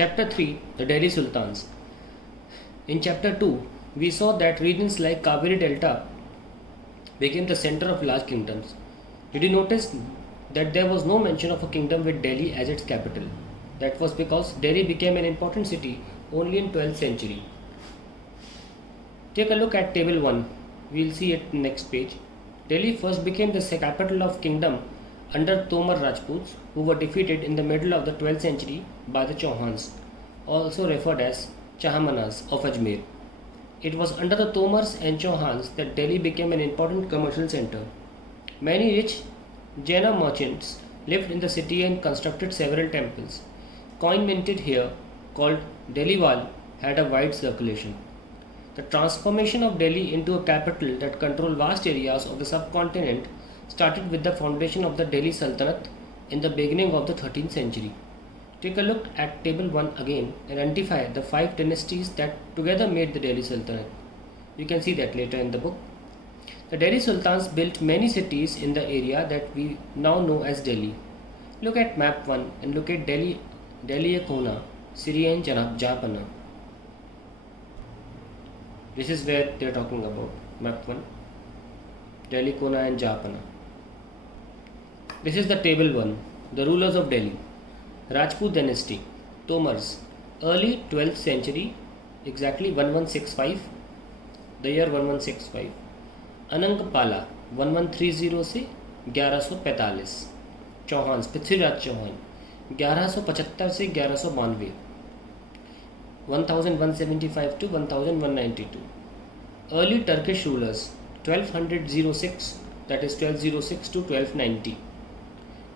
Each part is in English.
Chapter 3, The Delhi Sultans. In Chapter 2, we saw that regions like Kaveri Delta became the center of large kingdoms. Did you notice that there was no mention of a kingdom with Delhi as its capital? That was because Delhi became an important city only in 12th century. Take a look at table 1. We will see it next page. Delhi first became the capital of kingdom under Tomar Rajputs, who were defeated in the middle of the 12th century by the Chauhans, also referred as Chahamanas of Ajmer. It was under the Tomars and Chauhans that Delhi became an important commercial center. Many rich Jaina merchants lived in the city and constructed several temples. Coin minted here, called Delhiwal, had a wide circulation. The transformation of Delhi into a capital that controlled vast areas of the subcontinent started with the foundation of the Delhi Sultanate in the beginning of the 13th century. Take a look at table 1 again and identify the 5 dynasties that together made the Delhi Sultanate. You can see that later in the book. The Delhi Sultans built many cities in the area that we now know as Delhi. Look at map 1 and look at Delhi Kona, Syria and Japana. This is where they are talking about, map 1, Delhi Kona and Japana. This is the table 1, the rulers of Delhi. Rajput dynasty, Tomars, early 12th century, exactly 1165, the year 1165. Anangpala 1130 से 1145. चौहान, पृथ्वीराज चौहान 1175 से 1192. 1175 to 1192. Early Turkish rulers 1206, that is 1206 to 1290.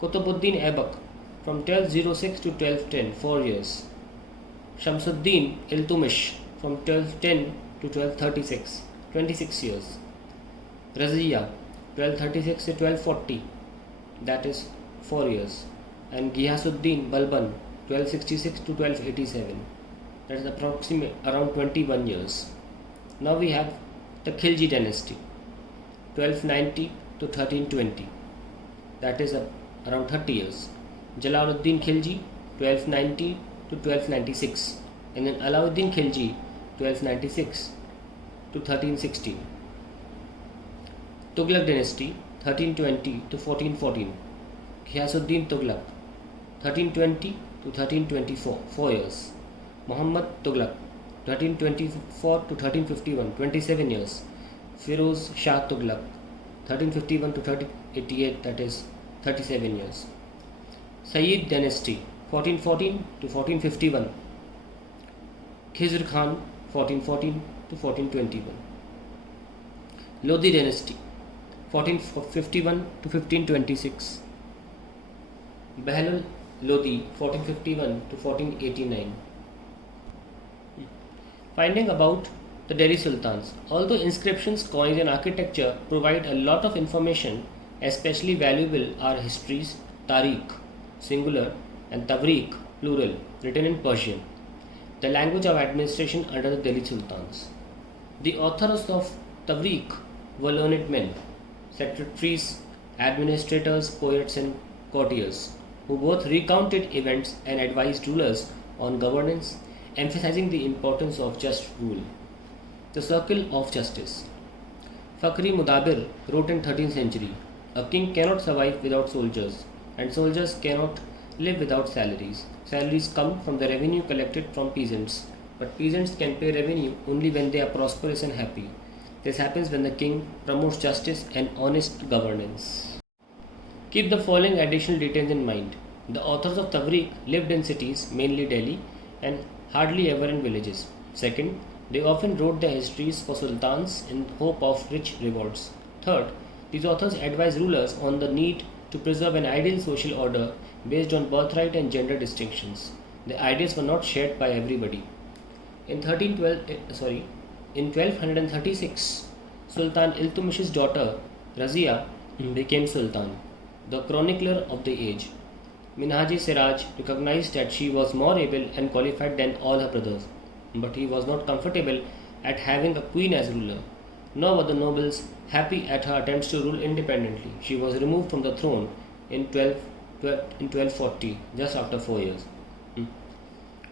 Qutbuddin Aibak from 1206 to 1210, 4 years. Shamsuddin Iltutmish from 1210 to 1236, 26 years. Razia 1236 to 1240, that is 4 years. And Ghiyasuddin Balban 1266 to 1287, that is approximately around 21 years. Now we have the Khilji dynasty 1290 to 1320, that is around 30 years. Jalaluddin Khilji 1290 to 1296, and then Alauddin Khilji 1296 to 1316. Tughlaq dynasty 1320 to 1414. Ghiyasuddin Tughlaq 1320 to 1324, 4 years. Muhammad Tughlaq 1324 to 1351, 27 years. Firoz Shah Tughlaq 1351 to 1388, that is 37 years. Sayyid dynasty 1414 to 1451. Khizr Khan 1414 to 1421. Lodi dynasty 1451 to 1526. Behlul Lodi 1451 to 1489. Finding about the Delhi Sultans. Although inscriptions, coins and architecture provide a lot of information, especially valuable are histories, Tariq, singular, and Tawriq, plural, written in Persian, the language of administration under the Delhi Sultans. The authors of Tawriq were learned men, secretaries, administrators, poets and courtiers, who both recounted events and advised rulers on governance, emphasizing the importance of just rule. The Circle of Justice. Fakhri Mudabir wrote in 13th century, a king cannot survive without soldiers, and soldiers cannot live without salaries. Salaries come from the revenue collected from peasants, but peasants can pay revenue only when they are prosperous and happy. This happens when the king promotes justice and honest governance. Keep the following additional details in mind. The authors of Tawriq lived in cities, mainly Delhi, and hardly ever in villages. Second, they often wrote their histories for sultans in hope of rich rewards. Third, these authors advised rulers on the need to preserve an ideal social order based on birthright and gender distinctions. The ideas were not shared by everybody. In 1236, Sultan Iltutmish's daughter Razia became sultan, the chronicler of the age. Minhaj-e-Siraj recognized that she was more able and qualified than all her brothers, but he was not comfortable at having a queen as ruler. Nor were the nobles happy at her attempts to rule independently. She was removed from the throne in 1240, just after 4 years.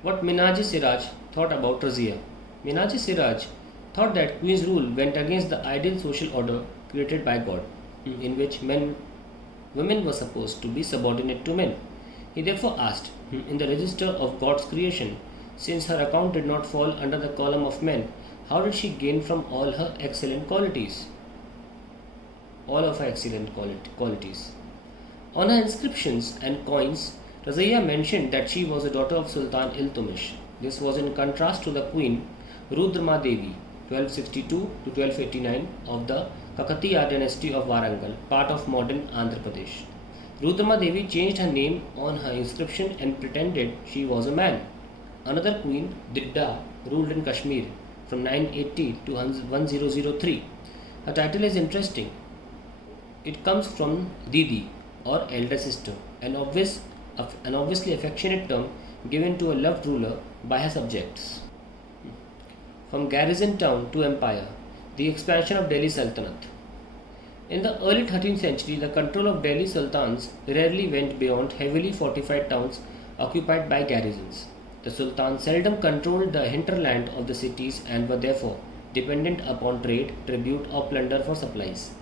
What Minaji Siraj thought about Razia. Minaji Siraj thought that Queen's rule went against the ideal social order created by God, in which women were supposed to be subordinate to men. He therefore asked, in the register of God's creation, since her account did not fall under the column of men, how did she gain from all her excellent qualities? All of her excellent qualities. On her inscriptions and coins, Razia mentioned that she was a daughter of Sultan Iltutmish. This was in contrast to the queen Rudrama Devi, 1262 to 1289 of the Kakatiya dynasty of Warangal, part of modern Andhra Pradesh. Rudrama Devi changed her name on her inscription and pretended she was a man. Another queen, Didda, ruled in Kashmir from 980 to 1003. Her title is interesting. It comes from Didi or elder sister, an obviously affectionate term given to a loved ruler by her subjects. From garrison town to empire, the expansion of Delhi Sultanate. In the early 13th century, the control of Delhi sultans rarely went beyond heavily fortified towns occupied by garrisons. The sultans seldom controlled the hinterland of the cities and were therefore dependent upon trade, tribute, or plunder for supplies.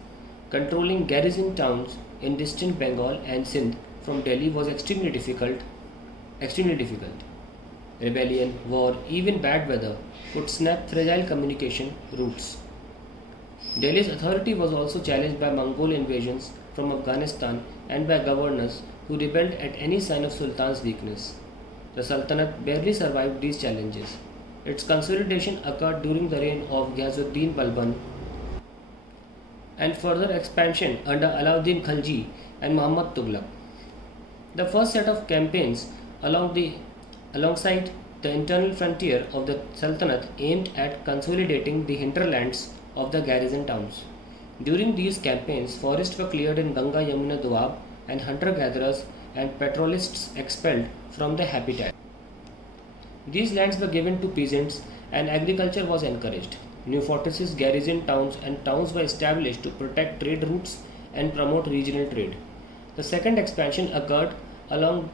Controlling garrison towns in distant Bengal and Sindh from Delhi was extremely difficult. Rebellion, war, even bad weather could snap fragile communication routes. Delhi's authority was also challenged by Mongol invasions from Afghanistan and by governors who rebelled at any sign of Sultan's weakness. The Sultanate barely survived these challenges. Its consolidation occurred during the reign of Ghazuddin Balban and further expansion under Alauddin Khalji and Muhammad Tughlaq. The first set of campaigns alongside the internal frontier of the Sultanate aimed at consolidating the hinterlands of the garrison towns. During these campaigns, forests were cleared in Ganga Yamuna Doab and hunter-gatherers and patrolists expelled from the habitat. These lands were given to peasants and agriculture was encouraged. New fortresses, garrison towns and towns were established to protect trade routes and promote regional trade. The second expansion occurred along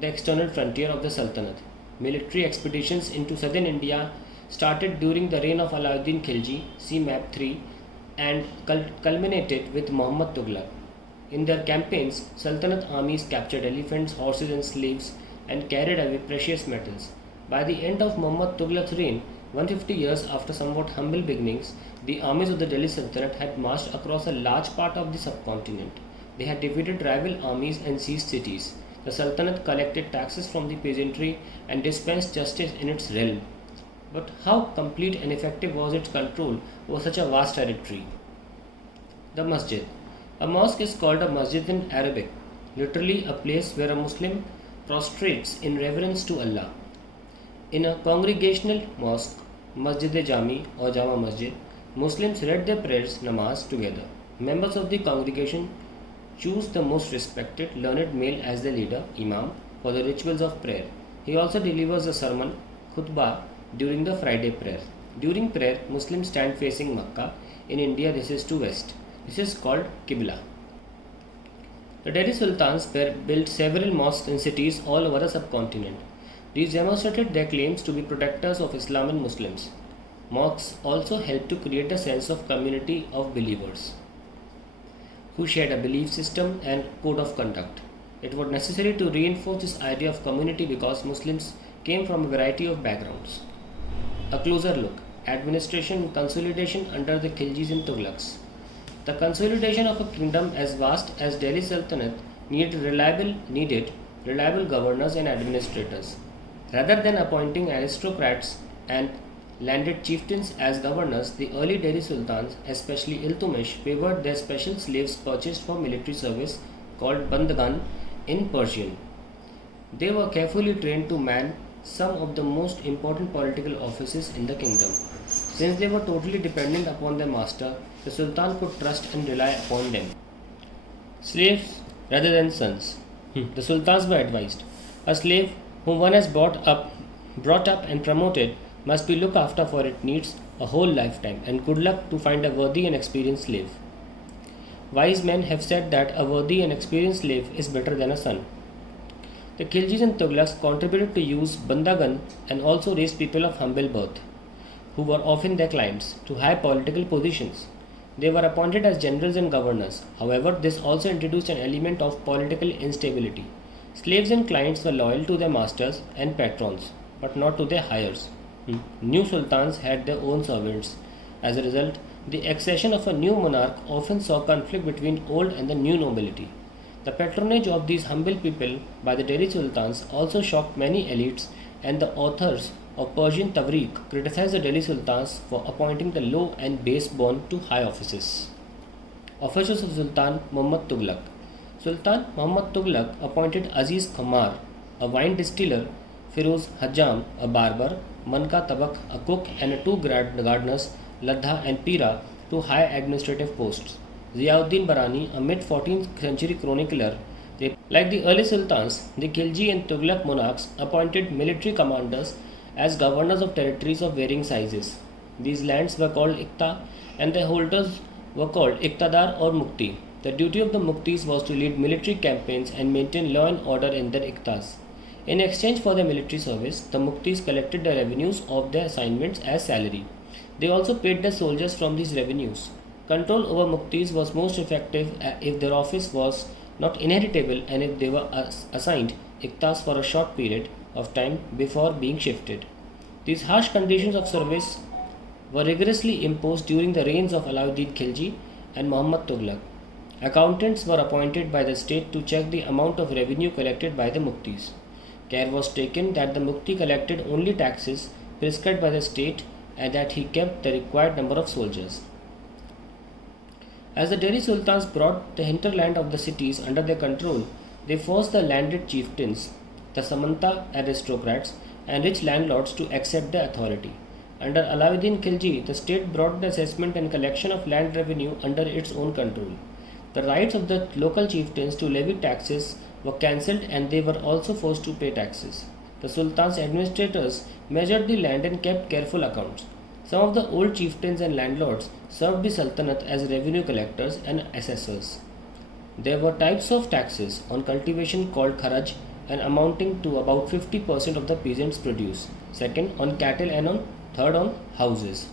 the external frontier of the Sultanate. Military expeditions into southern India started during the reign of Alauddin Khilji, see map 3, and culminated with Muhammad Tughlaq. In their campaigns, Sultanate armies captured elephants, horses and slaves and carried away precious metals. By the end of Muhammad Tughlaq's reign, 150 years after somewhat humble beginnings, the armies of the Delhi Sultanate had marched across a large part of the subcontinent. They had defeated rival armies and seized cities. The Sultanate collected taxes from the peasantry and dispensed justice in its realm. But how complete and effective was its control over such a vast territory? The Masjid. A mosque is called a masjid in Arabic, literally a place where a Muslim prostrates in reverence to Allah. In a congregational mosque, Masjid-e-Jami or Jama Masjid, Muslims read their prayers, namaz together. Members of the congregation choose the most respected, learned male as the leader, Imam, for the rituals of prayer. He also delivers a sermon, khutbah, during the Friday prayer. During prayer, Muslims stand facing Makkah. In India, this is to west. This is called Qibla. The Delhi Sultans built several mosques in cities all over the subcontinent. These demonstrated their claims to be protectors of Islam and Muslims. Mosques also helped to create a sense of community of believers who shared a belief system and code of conduct. It was necessary to reinforce this idea of community because Muslims came from a variety of backgrounds. A closer look. Administration and consolidation under the Khiljis and Tughlaqs. The consolidation of a kingdom as vast as Delhi Sultanate needed reliable governors and administrators. Rather than appointing aristocrats and landed chieftains as governors, the early Delhi Sultans, especially Iltutmish, favored their special slaves purchased for military service called Bandgan in Persian. They were carefully trained to man some of the most important political offices in the kingdom. Since they were totally dependent upon their master, the Sultan could trust and rely upon them. Slaves rather than sons. The Sultans were advised. A slave whom one has brought up and promoted must be looked after for it needs a whole lifetime, and good luck to find a worthy and experienced slave. Wise men have said that a worthy and experienced slave is better than a son. The Khiljis and Tughlaqs contributed to use bandagan and also raised people of humble birth, who were often their clients, to high political positions. They were appointed as generals and governors. However, this also introduced an element of political instability. Slaves and clients were loyal to their masters and patrons, but not to their heirs. New sultans had their own servants. As a result, the accession of a new monarch often saw conflict between old and the new nobility. The patronage of these humble people by the Delhi sultans also shocked many elites, and the authors of Persian Tawrikh criticized the Delhi sultans for appointing the low and base born to high offices. Officials of Sultan Muhammad Tughlaq. Sultan Muhammad Tughlaq appointed Aziz Khamar, a wine distiller, Firoz Hajjam, a barber, Manka Tabak, a cook, and two gardeners, Ladha and Pira, to high administrative posts. Ziauddin Barani, a mid 14th century chronicler, like the early sultans, the Khilji and Tughlaq monarchs appointed military commanders as governors of territories of varying sizes. These lands were called Iqta, and their holders were called Iqtadar or Mukti. The duty of the Muktis was to lead military campaigns and maintain law and order in their Iqtas. In exchange for their military service, the Muktis collected the revenues of their assignments as salary. They also paid their soldiers from these revenues. Control over Muktis was most effective if their office was not inheritable and if they were assigned Iqtas for a short period of time before being shifted. These harsh conditions of service were rigorously imposed during the reigns of Alauddin Khilji and Muhammad Tughlaq. Accountants were appointed by the state to check the amount of revenue collected by the Muktis. Care was taken that the Mukti collected only taxes prescribed by the state and that he kept the required number of soldiers. As the Delhi sultans brought the hinterland of the cities under their control, they forced the landed chieftains, the Samanta aristocrats, and rich landlords to accept their authority. Under Alauddin Khilji, the state brought the assessment and collection of land revenue under its own control. The rights of the local chieftains to levy taxes were cancelled and they were also forced to pay taxes. The sultan's administrators measured the land and kept careful accounts. Some of the old chieftains and landlords served the sultanate as revenue collectors and assessors. There were types of taxes on cultivation called kharaj and amounting to about 50% of the peasants' produce, second on cattle and third on houses.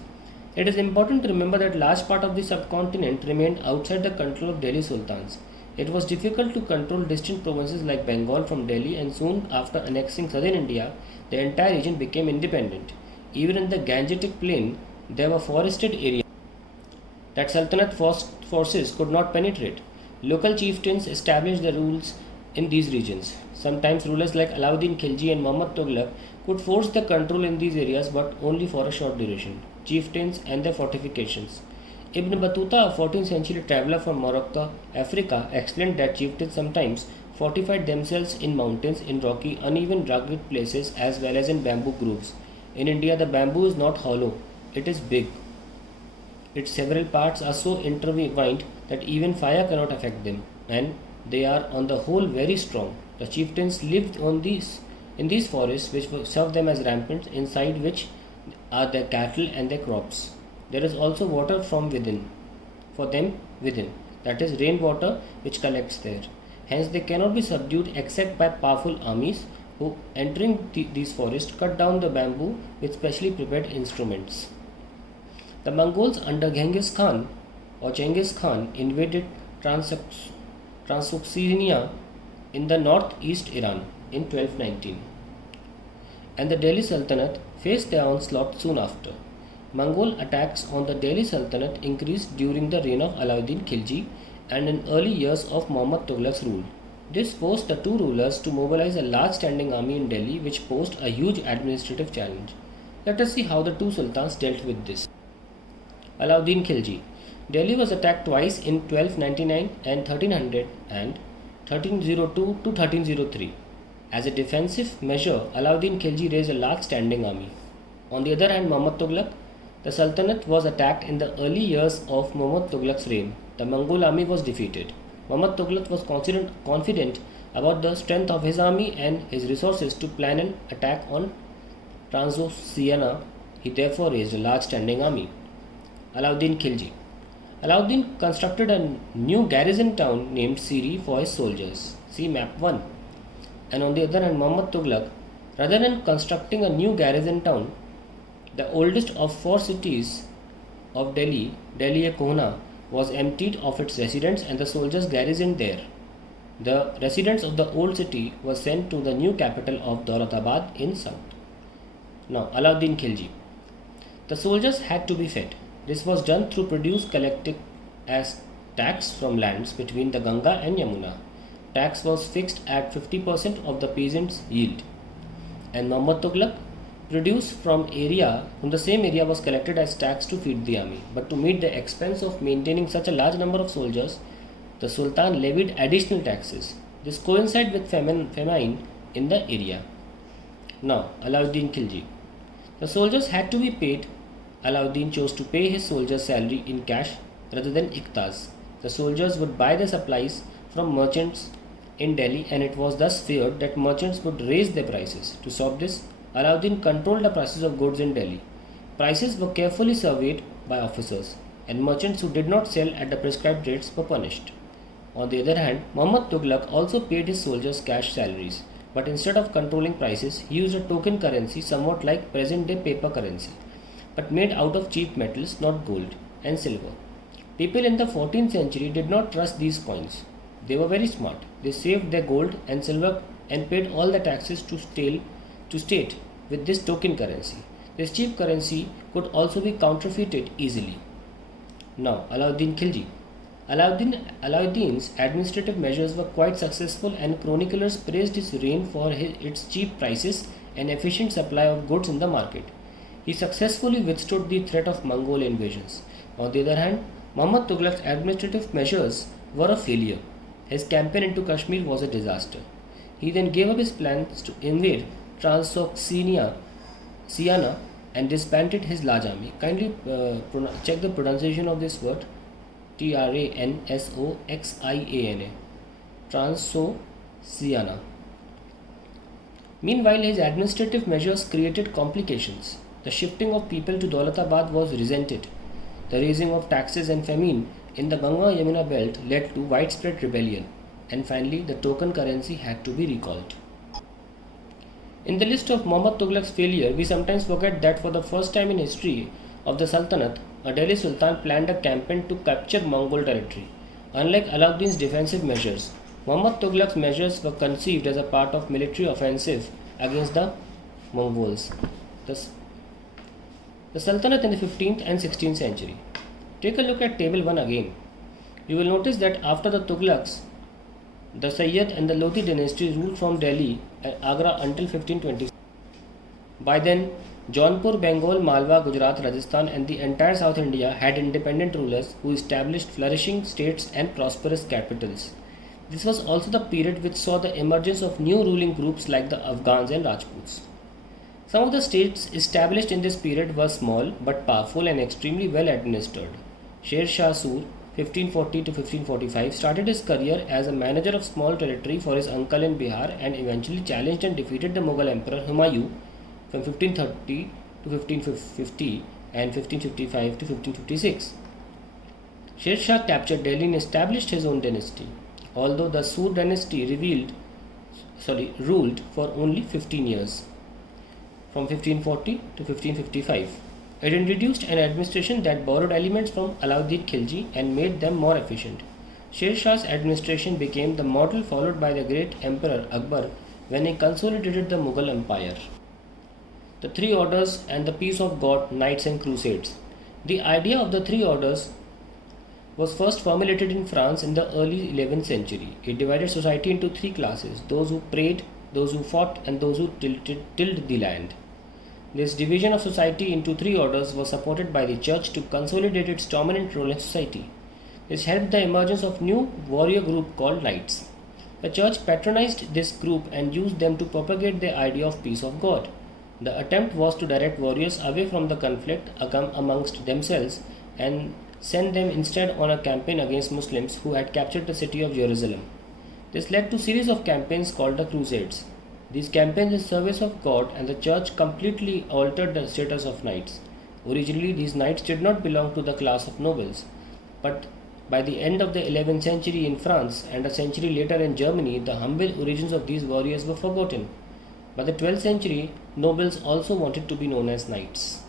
It is important to remember that large part of the subcontinent remained outside the control of Delhi sultans. It was difficult to control distant provinces like Bengal from Delhi, and soon after annexing southern India, the entire region became independent. Even in the Gangetic plain, there were forested areas that Sultanate forces could not penetrate. Local chieftains established the rules in these regions. Sometimes rulers like Alauddin Khilji and Muhammad Tughlaq could force the control in these areas, but only for a short duration. Chieftains and their fortifications. Ibn Battuta, a 14th century traveller from Morocco, Africa, explained that chieftains sometimes fortified themselves in mountains, in rocky, uneven, rugged places, as well as in bamboo groves. In India, the bamboo is not hollow, it is big. Its several parts are so intertwined that even fire cannot affect them, and they are on the whole very strong. The chieftains lived in these forests, which served them as ramparts, inside which are their cattle and their crops. There is also water from within, that is rainwater which collects there. Hence they cannot be subdued except by powerful armies who, entering these forests, cut down the bamboo with specially prepared instruments. The Mongols under Genghis Khan or Genghis Khan invaded Transoxiana in the northeast Iran in 1219, and the Delhi Sultanate faced their onslaught soon after. Mongol attacks on the Delhi Sultanate increased during the reign of Alauddin Khilji and in early years of Muhammad Tughlaq's rule. This forced the two rulers to mobilize a large standing army in Delhi, which posed a huge administrative challenge. Let us see how the two sultans dealt with this. Alauddin Khilji. Delhi was attacked twice in 1299 and 1300 and 1302 to 1303. As a defensive measure, Alauddin Khilji raised a large standing army. On the other hand, Muhammad Tughlaq, the Sultanate was attacked in the early years of Muhammad Tughlaq's reign. The Mongol army was defeated. Muhammad Tughlaq was confident about the strength of his army and his resources to plan an attack on Transoxiana. He therefore raised a large standing army. Alauddin Khilji. Alauddin constructed a new garrison town named Siri for his soldiers. See map 1. and on the other hand, Muhammad Tughlaq, rather than constructing a new garrison town, the oldest of four cities of Delhi, Delhi-e-Kohna, was emptied of its residents and the soldiers garrisoned there. The residents of the old city were sent to the new capital of Daulatabad in south. Now, Alauddin Khilji. The soldiers had to be fed. This was done through produce collected as tax from lands between the Ganga and Yamuna. Tax was fixed at 50% of the peasants' yield. And Muhammad Tughlaq, produce from the same area was collected as tax to feed the army. But to meet the expense of maintaining such a large number of soldiers, the Sultan levied additional taxes. This coincided with famine in the area. Now, Alauddin Khilji. The soldiers had to be paid. Alauddin chose to pay his soldiers' salary in cash rather than iqtas. The soldiers would buy their supplies from merchants in Delhi, and it was thus feared that merchants would raise their prices. To stop this, Alauddin controlled the prices of goods in Delhi. Prices were carefully surveyed by officers, and merchants who did not sell at the prescribed rates were punished. On the other hand, Muhammad Tughlaq also paid his soldiers cash salaries, but instead of controlling prices, he used a token currency somewhat like present-day paper currency, but made out of cheap metals, not gold and silver. People in the 14th century did not trust these coins. They were very smart. They saved their gold and silver and paid all the taxes to state with this token currency. This cheap currency could also be counterfeited easily. Now, Alauddin Khilji. Alauddin's administrative measures were quite successful, and chroniclers praised his reign for its cheap prices and efficient supply of goods in the market. He successfully withstood the threat of Mongol invasions. On the other hand, Muhammad Tughlaq's administrative measures were a failure. His campaign into Kashmir was a disaster. He then gave up his plans to invade Transoxiana and disbanded his large army. Kindly check the pronunciation of this word. Transoxiana. Transoxiana. Meanwhile, his administrative measures created complications. The shifting of people to Daulatabad was resented. The raising of taxes and famine in the Ganga-Yamuna belt led to widespread rebellion. And finally, the token currency had to be recalled. In the list of Muhammad Tughlaq's failure, we sometimes forget that for the first time in history of the Sultanate, a Delhi Sultan planned a campaign to capture Mongol territory. Unlike Alauddin's defensive measures, Muhammad Tughlaq's measures were conceived as a part of military offensive against the Mongols. The Sultanate in the 15th and 16th century. Take a look at table 1 again. You will notice that after the Tughlaqs, the Sayyid and the Lodi dynasty ruled from Delhi and Agra until 1520. By then, Jaunpur, Bengal, Malwa, Gujarat, Rajasthan and the entire South India had independent rulers who established flourishing states and prosperous capitals. This was also the period which saw the emergence of new ruling groups like the Afghans and Rajputs. Some of the states established in this period were small but powerful and extremely well administered. Sher Shah Sur, 1540 to 1545, started his career as a manager of small territory for his uncle in Bihar and eventually challenged and defeated the Mughal Emperor Humayun from 1530 to 1550 and 1555 to 1556. Sher Shah captured Delhi and established his own dynasty, although the Sur dynasty ruled for only 15 years, from 1540 to 1555. It introduced an administration that borrowed elements from Alauddin Khilji and made them more efficient. Sher Shah's administration became the model followed by the great Emperor Akbar when he consolidated the Mughal Empire. The Three Orders and the Peace of God, Knights and Crusades. The idea of the Three Orders was first formulated in France in the early 11th century. It divided society into three classes: those who prayed, those who fought, and those who tilled the land. This division of society into three orders was supported by the church to consolidate its dominant role in society. This helped the emergence of new warrior group called knights. The church patronized this group and used them to propagate the idea of peace of God. The attempt was to direct warriors away from the conflict amongst themselves and send them instead on a campaign against Muslims who had captured the city of Jerusalem. This led to a series of campaigns called the Crusades. These campaigns in service of God and the church completely altered the status of knights. Originally, these knights did not belong to the class of nobles, but By the end of the 11th century in France and a century later in Germany, the humble origins of these warriors were forgotten. By the 12th century, nobles also wanted to be known as knights.